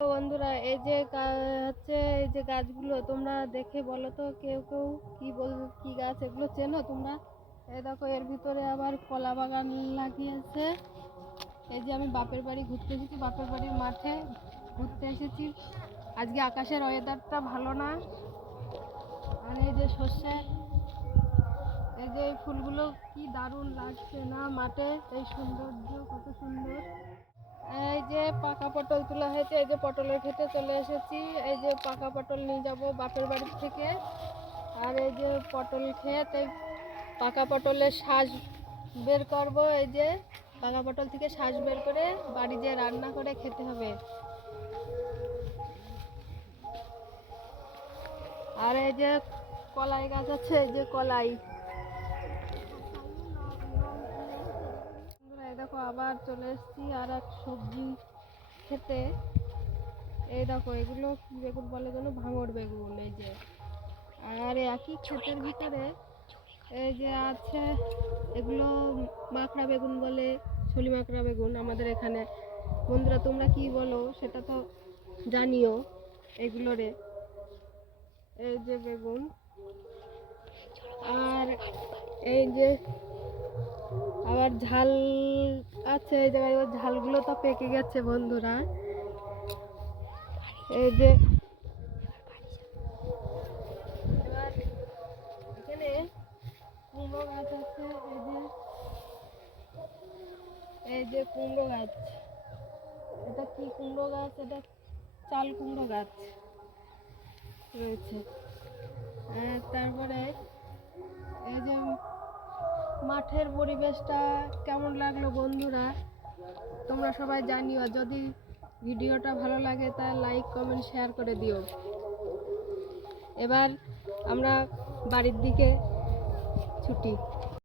তো বন্ধুরা এই যে গাছগুলো তোমরা দেখে বলো তো কেউ কেউ কি গাছ এগুলো চেনো তোমরা? এই দেখো এর ভিতরে আবার কলা বাগান লাগিয়েছে। এই যে আমি বাপের বাড়ি ঘুরতে এসেছি, বাপের বাড়ির মাঠে ঘুরতে এসেছি। আজকে আকাশের ওয়েদারটা ভালো না। আর এই যে সর্ষে, এই যে ফুলগুলো কি দারুণ লাগছে না মাঠে, এই সৌন্দর্য কত সুন্দর। এই যে পাকা পটল তোলা হয়েছে, এই যে পটলের খেতে চলে এসেছি। এই যে পাকা পটল নিয়ে যাব বাপের বাড়ি থেকে। আর এই যে পটল ক্ষেত, এই পাকা পটলের শাঁস বের করব। এই যে পাকা পটল থেকে শাঁস বের করে বাড়ি যেয়ে রান্না করে খেতে হবে। আর এই যে কলাই গাছ আছে, এই যে কলাই। এই দেখো আবার চলে এসেছি আর এক সবজি খেতে। এই দেখো এগুলো কি বেগুন বলে যেন, ভাঙড় বেগুন। এই যে আর একই ক্ষেতের ভিতরে এই যে আছে, এগুলো মাকড়া বেগুন বলে, ছলি মাকড়া বেগুন আমাদের এখানে। বন্ধুরা তোমরা কি বলো সেটা তো জানিও এগুলোরে। এই যে বেগুন, আর এই যে আবার ঝাল আছে এই জায়গায়, ওই ঝালগুলো তো পেকে গেছে বন্ধুরা। এই যে এবার এখানে কুমড়ো গাছ আছে। এই যে কুমড়ো গাছ, এটা কি কুমড়ো গাছ? এটা চাল কুমড়ো গাছ রয়েছে। তারপরে এই যে মাঠের পরিবেশটা কেমন লাগলো বন্ধুরা তোমরা সবাই জানিও। যদি ভিডিওটা ভালো লাগে তা লাইক কমেন্ট শেয়ার করে দিও। এবার আমরা বাড়ির দিকে ছুটি।